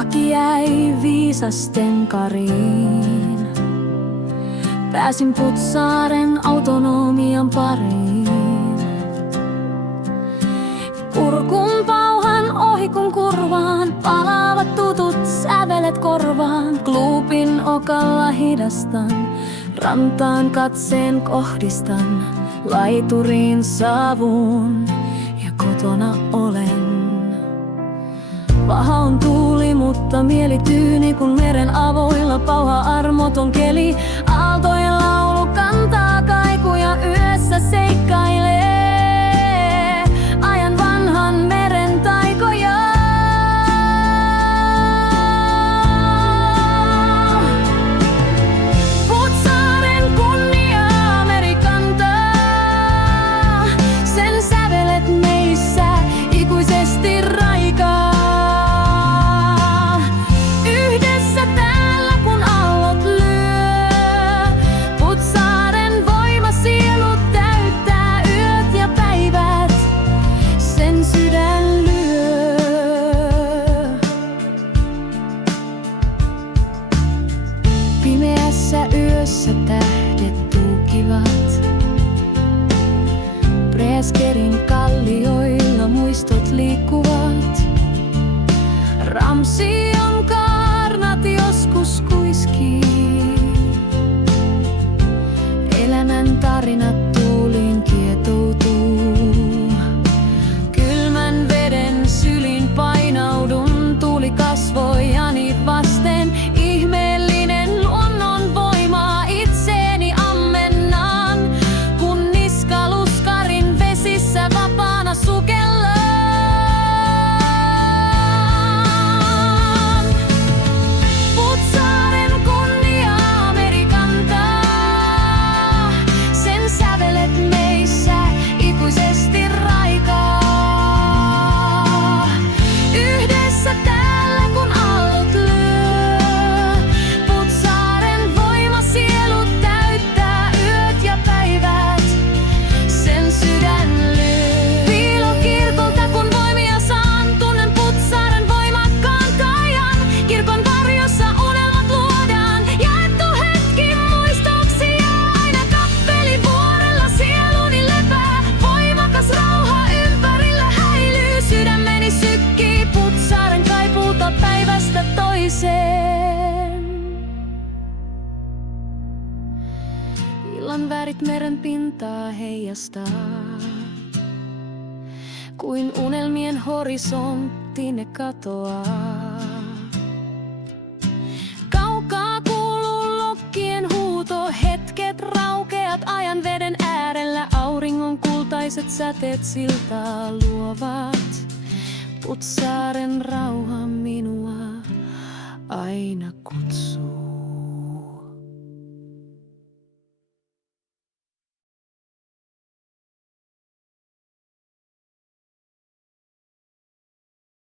Laki jäi viisasten kariin. Pääsin Putsaaren autonomian pariin. Kurkun pauhan ohi kun kurvaan, palaavat tutut sävelet korvaan. Klubin okalla hidastan, rantaan katseen kohdistan. Laituriin saavun ja kotona olen. Paha on tuuli, mutta mieli tyyni, kun meren avoilla pauha armoton keli. Aaltojen laulu kantaa kaikuja, yössä seikkailee. Ajan vanhan meren taikoja. Putsaaren kunnia meri kantaa, sen sävelet meissä ikuisesti raikaa. Pimeässä yössä tähdet tuukivat. Preskerin kallioilla muistot liikkuvat. Ramsion kaarnat joskus kuiskii. Elämän tarinat tuuliin kietoutuu. Kylmän veden syliin painaudun, tuuli kasvojani vasten. Ihmeellinen luonnon voima itseeni ammennaan, kun niskaluskarin vesissä vapaana sukellaan. Putsaaren kunnia meri kantaa, sen sävelet meissä ikuisesti raikaa. Yhdessä täällä kun aallot lyö, Putsaaren voima sielut täyttää yöt ja päivät, sen sydän lyö. Piilokirkolta kun voimia saan, tunnen Putsaaren voimakkaan taajan. Kirkon varjossa unelmat luodaan, jaettu hetki muistoksia. Aina kappelivuorella sieluni lepää, voimakas rauha ympärillä häilyy. Sydämeni sykkii Putsaaren kaipuuta päivästä toiseen. Illan värit meren pintaa heijastaa, kuin unelmien horisontti ne katoaa. Kaukaa kuuluu lokkien huuto, hetket raukeat ajan veden äärellä. Auringon kultaiset säteet siltaa luovat. Putsaaren rauha minua aina kutsuu.